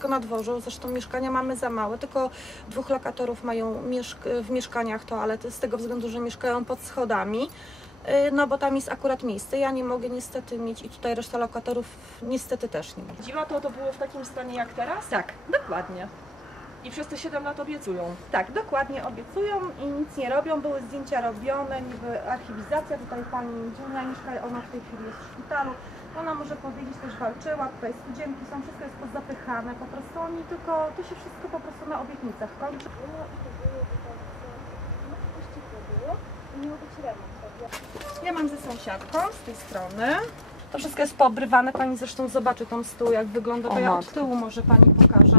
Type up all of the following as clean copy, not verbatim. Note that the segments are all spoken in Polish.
wszystko na dworzu, zresztą mieszkania mamy za małe, tylko 2 lokatorów mają w mieszkaniach toalety, z tego względu, że mieszkają pod schodami. No bo tam jest akurat miejsce, ja nie mogę niestety mieć i tutaj reszta lokatorów niestety też nie ma. Zima to było w takim stanie jak teraz? Tak, dokładnie. I przez te 7 lat obiecują. Tak, dokładnie obiecują i nic nie robią. Były zdjęcia robione, niby archiwizacja. Tutaj pani Dziunia mieszka, ona w tej chwili jest w szpitalu. Ona może powiedzieć, też walczyła, tutaj studzienki są, wszystko jest pozapychane. Po prostu oni tylko, to się wszystko po prostu na obietnicach kończy. Ja mam ze sąsiadką z tej strony. To wszystko jest poobrywane, pani zresztą zobaczy tam z tyłu jak wygląda, to ja od tyłu może pani pokażę.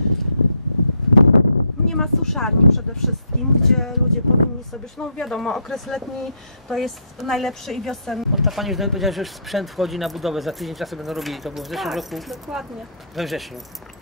Nie ma suszarni przede wszystkim, gdzie ludzie powinni sobie, no wiadomo, okres letni to jest najlepszy i wiosenny. Ta pani już powiedziała, że już sprzęt wchodzi na budowę, za tydzień czasu będą robili, to było w zeszłym roku, Dokładnie. we wrześniu.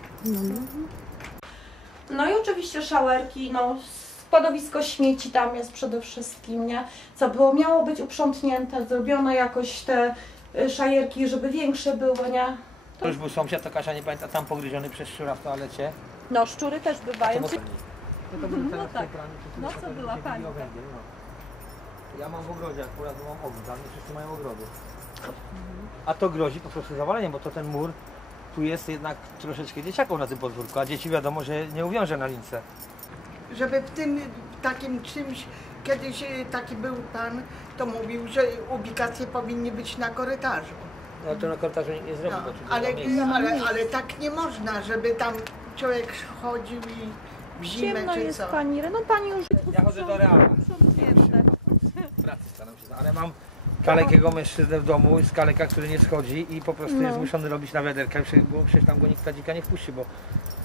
No i oczywiście szałerki, no składowisko śmieci tam jest przede wszystkim, nie? Co było, miało być uprzątnięte, zrobiono jakoś te szajerki, żeby większe były, nie? To już był sąsiad, to Kasia nie pamięta, tam pogryziony przez szczura w toalecie. No szczury też bywają. To był teraz tak. w tej pralni, No co była pani? Ja mam w ogrodzie akurat, bo mam ogród, ale nie wszyscy mają ogrody. A to grozi po prostu zawaleniem, bo to ten mur, tu jest jednak troszeczkę dzieciaków na tym podwórku, a dzieci wiadomo, że nie uwiąże na lince. Żeby w tym takim czymś, kiedyś taki był pan, to mówił, że ubikacje powinny być na korytarzu. No to na korytarzu nikt nie zrobi, No, bo tu nie ma ale, miejsca. ale tak nie można, żeby tam człowiek chodził i w zimę Ciemno czy jest co. pani, no pani już Ja chodzę do Reala. Pracy staram się. Ale mam kalekiego mężczyznę w domu, z kaleka, który nie schodzi i po prostu jest zmuszony robić na wiaderkach, bo przecież tam go nikt ta dzika nie wpuści, bo